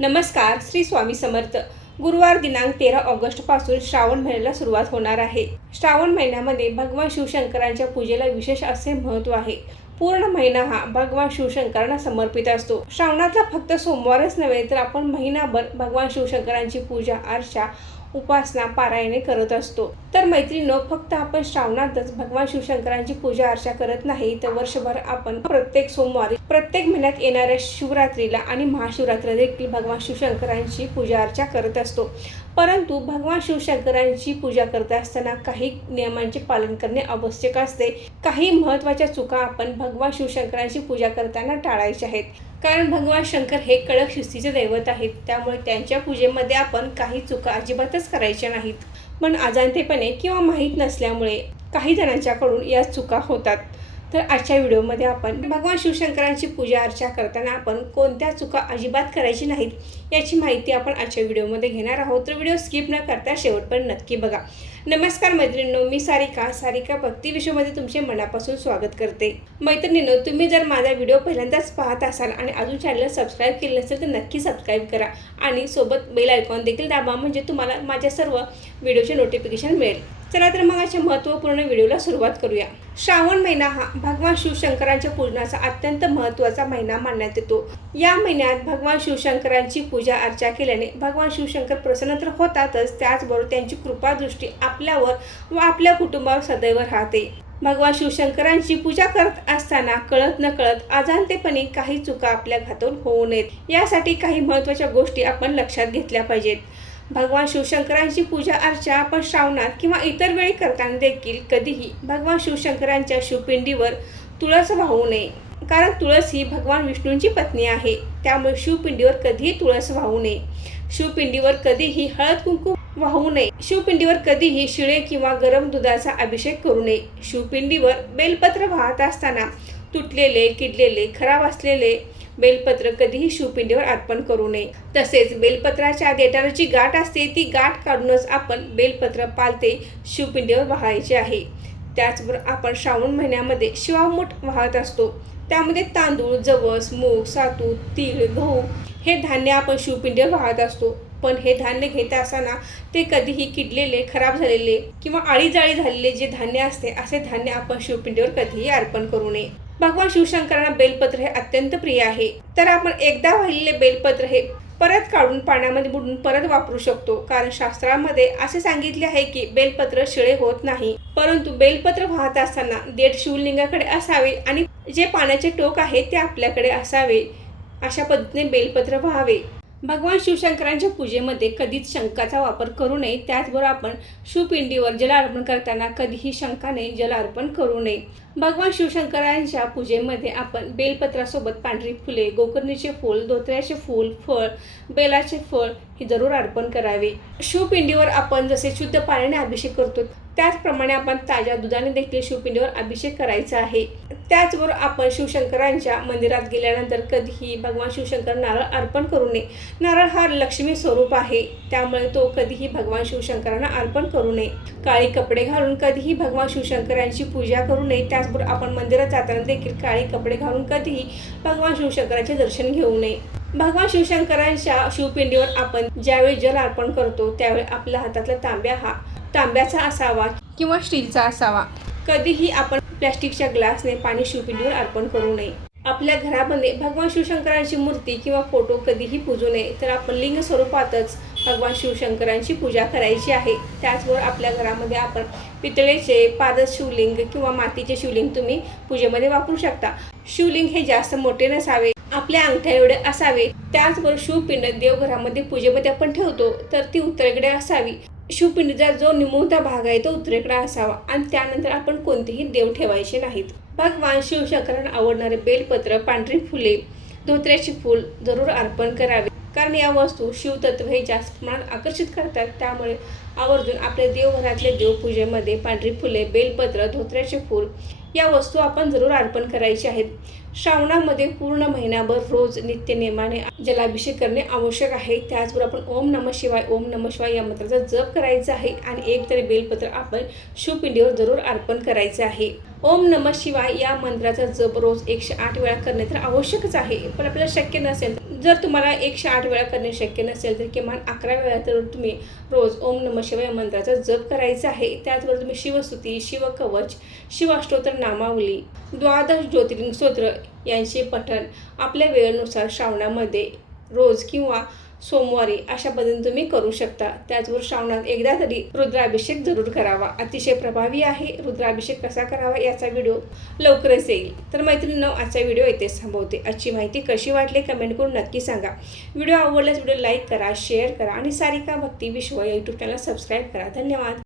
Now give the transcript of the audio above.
नमस्कार. श्री स्वामी समर्थ. गुरुवार दिनांक 13 ऑगस्टपासून श्रावण महिन्याला सुरुवात होणार आहे. श्रावण महिन्यामध्ये भगवान शिवशंकरांच्या पूजेला विशेष असे महत्त्व आहे. पूर्ण महिना हा भगवान शिवशंकरांना समर्पित असतो. श्रावणातला फक्त सोमवारच नव्हे तर आपण महिनाभर भगवान शिवशंकरांची पूजा अर्चा उपासना पारायणे करत असतो. तर मैत्रिणींनो, फक्त आपण श्रावणातच भगवान शिवशंकरांची पूजा अर्चा करत नाही तर वर्षभर आपण प्रत्येक सोमवारी प्रत्येक महिन्यात येणाऱ्या शिवरात्रीला आणि महाशिवरात्रीला देखील भगवान शिवशंकरांची पूजा अर्चा करत असतो. परंतु भगवान शिवशंकरांची पूजा करत असताना काही नियमांचे पालन करणे आवश्यक असते. काही महत्त्वाच्या चुका आपण भगवान शिवशंकरांची पूजा करताना टाळायच्या आहेत. कारण भगवान शंकर हे कडक शिस्तीचे दैवत आहेत. त्यामुळे त्यांच्या पूजेमध्ये आपण काही चुका अजिबातच करायच्या नाहीत. पण अजाणतेपणे किंवा माहीत नसल्यामुळे काही जणांच्याकडून या चुका होतात. तर आजच्या व्हिडिओमध्ये आपण भगवान शिवशंकरांची पूजा अर्चा करताना आपण कोणत्या चुका अजिबात करायची नाहीत याची माहिती आपण आजच्या व्हिडिओमध्ये घेणार आहोत. तर व्हिडिओ स्किप न करता शेवटपर्यंत नक्की बघा. नमस्कार मैत्रिणींनो, मी सारिका भक्ती विश्वमध्ये तुमचे मनापासून स्वागत करते. मैत्रिणींनो, तुम्ही जर माझा व्हिडिओ पहिल्यांदाच पाहत असाल आणि अजून चॅनलला सबस्क्राईब केले नसेल तर नक्की सबस्क्राईब करा आणि सोबत बेल आयकॉन देखील दाबा, म्हणजे तुम्हाला माझ्या सर्व व्हिडिओचे नोटिफिकेशन मिळेल. चला तर मग अशा महत्त्वपूर्ण व्हिडिओला सुरुवात करूया. श्रावण महिना हा भगवान शिवशंकरांच्या पूजनाचा अत्यंत महत्त्वाचा महिना मानण्यात येतो. या महिन्यात भगवान शिवशंकरांची पूजा अर्चा केल्याने भगवान शिवशंकर प्रसन्न तर होतातच, त्याचबरोबर त्यांची कृपादृष्टी आपल्यावर व आपल्या कुटुंबावर सदैव राहते. भगवान शिवशंकरांची पूजा करत असताना कळत न कळत अजाणतेपणे काही चुका आपल्या घातून होऊ नयेत यासाठी काही महत्त्वाच्या गोष्टी आपण लक्षात घेतल्या पाहिजेत. भगवान शिवशंकरांची पूजा अर्चा आपण श्रावणात किंवा इतर वेळी करताना देखील कधीही भगवान शिवशंकरांच्या शिवपिंडीवर तुळस वाहू नये. कारण तुळस ही भगवान विष्णूंची पत्नी आहे. त्यामुळे शिवपिंडीवर कधीही तुळस वाहू नये. शिवपिंडीवर कधीही हळद कुंकू वाहू नये. शिवपिंडीवर कधीही शिळे किंवा गरम दुधाचा अभिषेक करू नये. शिवपिंडीवर बेलपत्र वाहत असताना तुटलेले, किडलेले, खराब असलेले बेलपत्र कधीही शिवपिंडीवर अर्पण करू नये. तसेच बेलपत्राच्या देठाची गाठ असते ती गाठ काढूनच आपण बेलपत्र पालते शिवपिंडीवर वाहायचे आहे. त्याचबरोबर आपण श्रावण महिन्यामध्ये शिवामूठ वाहत असतो. त्यामध्ये तांदूळ, जवस, मूग, सातू, तीळ, गहू हे धान्य आपण शिवपिंडीवर वाहत असतो. पण हे धान्य घेत असताना ते कधीही किडलेले, खराब झालेले किंवा आळीजाळी झालेले जे धान्य असते असे धान्य आपण शिवपिंडीवर कधीही अर्पण करू नये. भगवान शिवशंकरांना बेलपत्र हे अत्यंत प्रिय आहे. तर आपण एकदा वाहिलेले बेलपत्र हे परत काढून पाण्यामध्ये बुडून परत वापरू शकतो. कारण शास्त्रामध्ये असे सांगितले आहे की बेलपत्र शिळे होत नाही. परंतु बेलपत्र वाहत असताना देठ शिवलिंगाकडे असावे आणि जे पाण्याचे टोक आहे ते आपल्याकडे असावे. अशा पद्धतीने बेलपत्र व्हावे. भगवान शिवशंकरांच्या पूजेमध्ये कधीच शंखाचा वापर करू नये. त्याचबरोबर आपण शिवपिंडीवर जल अर्पण करताना कधीही शंखाने जल अर्पण करू नये. भगवान शिवशंकरांच्या पूजेमध्ये आपण बेलपत्रासोबत पांढरी फुले, गोकर्णीचे फूल, धोत्र्याचे फूल, फळ, बेलाचे फळ हे जरूर अर्पण करावे. शिवपिंडीवर आपण जसे शुद्ध पाण्याने अभिषेक करतो त्याचप्रमाणे आपण ताज्या दुधाने देखील शिवपिंडीवर अभिषेक करायचा आहे. त्याचबरोबर आपण शिवशंकरांच्या मंदिरात गेल्यानंतर कधीही भगवान शिवशंकर नारळ अर्पण करू नये. नारळ हा लक्ष्मी स्वरूप आहे. त्यामुळे तो कधीही भगवान शिवशंकरांना अर्पण करू नये. काळी कपडे घालून कधीही भगवान शिवशंकरांची पूजा करू नये. त्याचबरोबर आपण मंदिरात जाताना देखील काळी कपडे घालून कधीही भगवान शिवशंकरांचे दर्शन घेऊ नये. भगवान शिवशंकरांच्या शिवपिंडीवर आपण ज्यावेळी जल अर्पण करतो त्यावेळी आपल्या हातातला तांब्या हा तांब्याचा असावा किंवा स्टीलचा असावा. कधीही आपण प्लॅस्टिकच्या ग्लासने पाणी शिवपिंडीवर अर्पण करू नये. आपल्या घरामध्ये भगवान शिवशंकरांची मूर्ती किंवा फोटो कधीही पूजू नये. तर आपण लिंग स्वरूपातच भगवान शिवशंकरांची पूजा करायची आहे. त्याचबरोबर आपल्या घरामध्ये आपण पितळेचे पारस शिवलिंग किंवा मातीचे शिवलिंग तुम्ही पूजेमध्ये वापरू शकता. शिवलिंग हे जास्त मोठे नसावे, आपल्या अंगठ्या एवढे असावे. त्याचबरोबर शिवपिंड देवघरामध्ये पूजेमध्ये आपण ठेवतो तर ती उत्तरेकडे असावी. शिवपिंडीचा जो निमुळता भाग आहे तो उत्तरेकडे असावा आणि त्यानंतर आपण कोणतेही देव ठेवायचे नाहीत. भगवान शिवशंकरांना आवडणारे बेलपत्र, पांढरी फुले, धोत्र्याचे फूल जरूर अर्पण करावे. कारण या वस्तू शिवतत्व हे जास्त प्रमाणात आकर्षित करतात. त्यामुळे आवर्जून आपल्या देवघरातल्या देवपूजेमध्ये पांढरी फुले, बेलपत्र, धोत्र्याचे फूल या वस्तू आपण जरूर अर्पण करायचे आहेत. श्रावणामध्ये पूर्ण महिनाभर रोज नित्यनेमाने जलाभिषेक करणे आवश्यक आहे. त्याचबरोबर आपण ओम नमः शिवाय या मंत्राचा जप करायचा आहे आणि एक तरी बेलपत्र आपण शिवपिंडीवर जरूर अर्पण करायचे आहे. ओम नमः शिवाय या मंत्राचा जप रोज 108 वेळा करणे तर आवश्यकच आहे. पण आपल्याला शक्य नसेल जर तुम्हाला 108 वेळा करणे शक्य नसेल तर किमान 11 वेळा तर तुम्ही रोज ओम नमः शिवाय मंत्राचा जप करायचा आहे. त्याचबरोबर तुम्ही शिवस्तुती, शिवकवच, शिवाष्टोत्तर नामावली, द्वादश ज्योतिर्लिंग स्तोत्र यांचे पठण आपल्या वेळेनुसार श्रावणामध्ये रोज किंवा सोमवारी अशा पद्धतीने तुम्ही करू शकता. त्याचबरोबर श्रावणात एकदा तरी रुद्राभिषेक जरूर करावा. अतिशय प्रभावी आहे. रुद्राभिषेक कसा करावा याचा व्हिडिओ लवकरच येईल. तर मैत्रिणींनो, आजचा व्हिडिओ इथेच थांबवते. आजची माहिती कशी वाटली कमेंट करून नक्की सांगा. व्हिडिओ आवडल्यास व्हिडिओ लाईक करा, शेअर करा आणि सारिका भक्ती विश्व या यूट्यूब चॅनल सबस्क्राईब करा. धन्यवाद.